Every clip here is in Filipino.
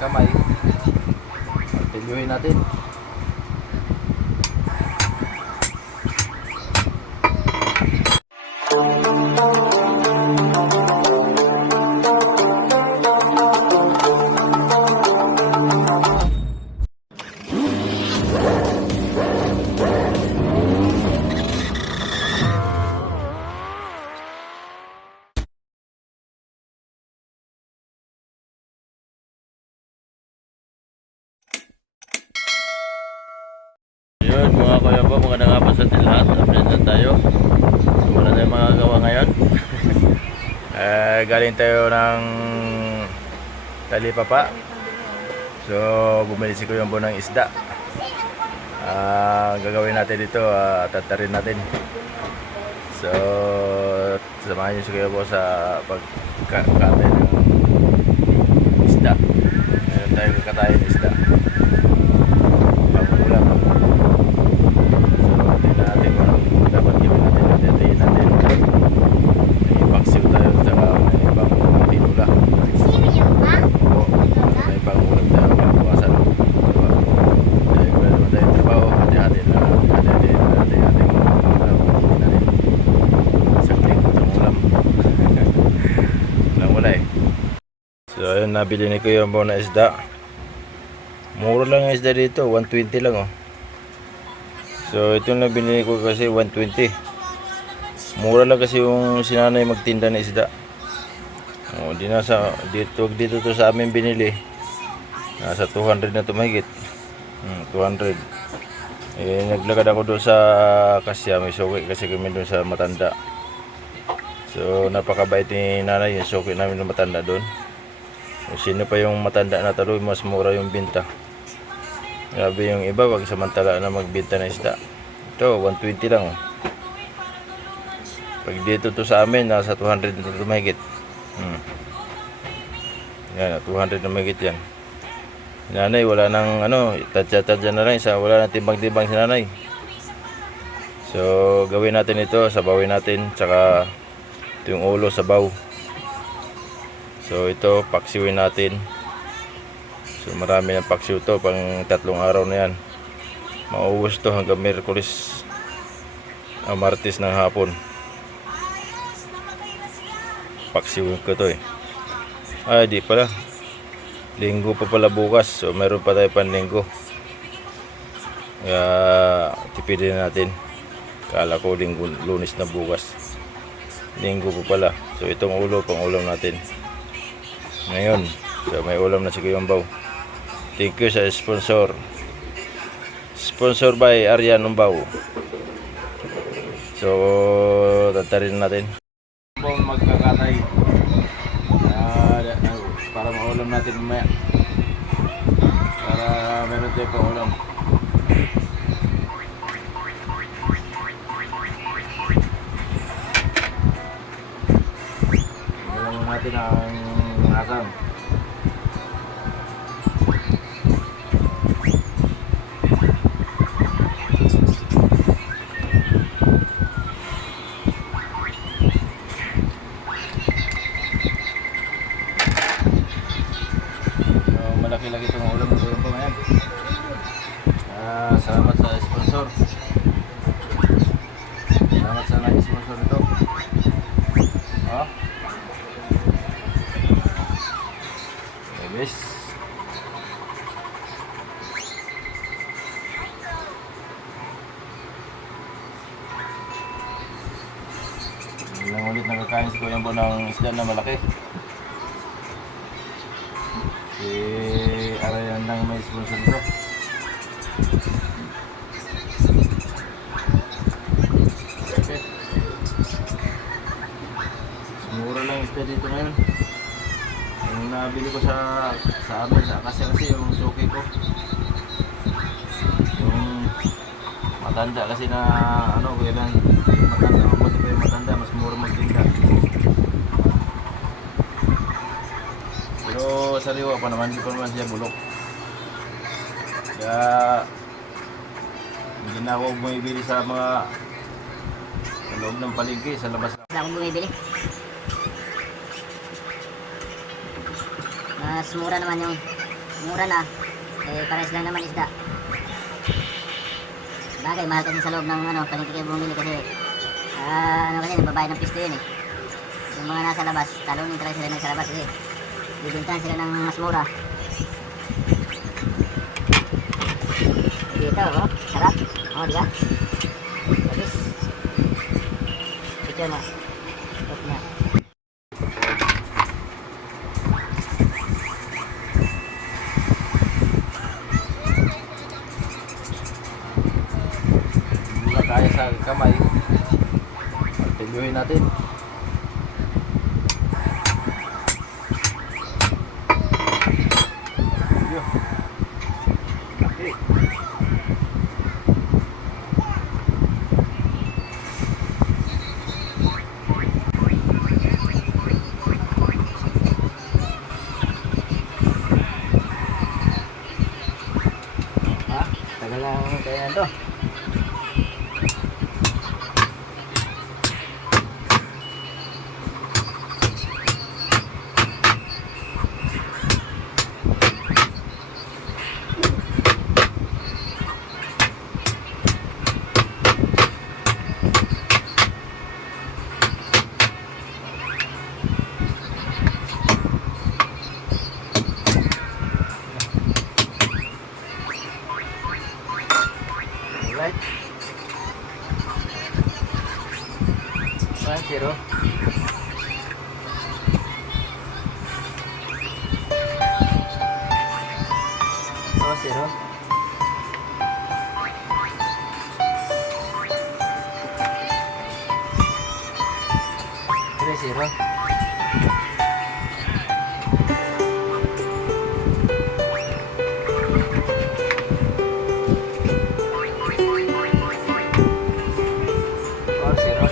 kamay. Piluhin natin. Yun mga kuya po, magandang hapon sa atin lahat. Update na tayo. So, wala tayong mga gawa ngayon. Galing tayo ng Talipapa. So bumili si Kuya Bo ng isda. Gagawin natin dito, tatarin natin. So samahan niyo si Kuya Bo sa pagkakatay ng isda. Meron tayo kakatayin ng isda. Pangulam. Natin kung dapat gawin natin, natin may paksiw tayo sa may pangulang tinula. Oo, may pangulang tayo bukasan. Dahil wala naman tayong trabaho, hati-hati na natin pangulam, hati natin sakling ulam. Wala eh. So ayun, nabili ni Kuya Bo na isda. Mura lang ang isda dito, 120 lang oh. So ito na binili ko kasi 120. Mura lang kasi yung sinanay magtinda ng isda. Oh, dito to sa amin binili. Nasa 200 na tumahigit. 200. Naglakad ako doon sa Kasya, may suki kasi kami doon sa Matanda. So napakabait ni nanay, yung suki namin ng Matanda doon. Kung sino pa yung matanda na talo, mas mura yung binta. Grabe yung iba, wag samantala na magbenta ng isda. Ito, 120 lang oh. Pag dito to sa amin, nasa 200 na ito mahigit. Yan, 200 na mahigit yan. Nanay, wala nang tadya-tadya na lang. Wala nang timbang-timbang si nanay. So, gawin natin ito, sabawin natin. Tsaka, ito yung ulo, sabaw. So, ito, paksiwin natin. So marami ng paksiw to, pang 3 araw na yan. Mauubos to hanggang Miyerkules, Martes ng hapon. Paksiw ko to eh. Ay di pala, Linggo pa pala bukas. So meron pa tayo panlinggo. Kaya tipidin natin. Kala ko Lunes na bukas. Linggo pa pala. So itong ulo, pang ulam natin ngayon. So may ulam na si Kuya Bo. Thank you sa sponsor. Sponsor by Aryan Umbaw. So tatarin natin. Magkakatay para maulam natin mamaya. Para meron tayo pang ulam. Ulam natin ang asam. Malaki-laki itong ulam ng Kuya Bo ngayon. Salamat sa sponsor. Salamat sa nag-sponsor ito. Okay guys. Ilang ulit nakakain si Kuya Bo ng isda na malaki. Si Arayan lang may sponsor ko. Okay. Mura lang isda dito ngayon. Yung nabili ko sa amin sa Kasya kasi yung suki ko. Yung matanda kasi na kuya lang. Matanda, mabuti pa yung matanda, mas mura magtinda. Pero sariwa pa naman, hindi pa naman siya bulok. Kaya hindi na ako bumibili sa mga sa loob ng palengke, sa labas. Wala akong bumibili. Mas mura naman yung mura na. Eh, pares lang naman isda. Bagay, mahal kasi sa loob ng ano, palengke kayo bumili kasi ano kasi, nababayad ng pisto yun eh. Yung mga nasa labas, talunin talaga sila nasa labas kasi bibintahan sila ng mas mura. Dito, oh, sarap. Oh, di ba? Tapos, picture mo. Top na. Hindi na kaya sa kamay. Tiluhin natin. Yo. Okay. Ha? Tagal lang kaya to. Alright. 1-0. Oh, 0. Three, 0. Four, 0.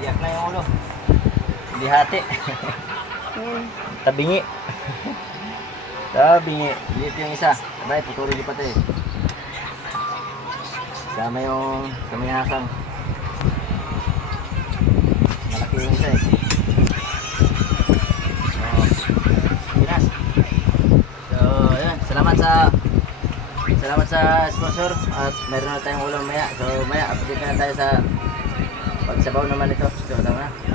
Iyak na yung ulo. Hindi hati. Tabingi. Tabingi. Dito yung isa. Sabay, puturi di pati. Sama yung hasang. Malaki yung isa eh. So, pinas. So, ayun. Salamat sa sponsor at meron na tayong ulam maya. So, maya update na tayo sa pagsabaw naman ito. So, tama na.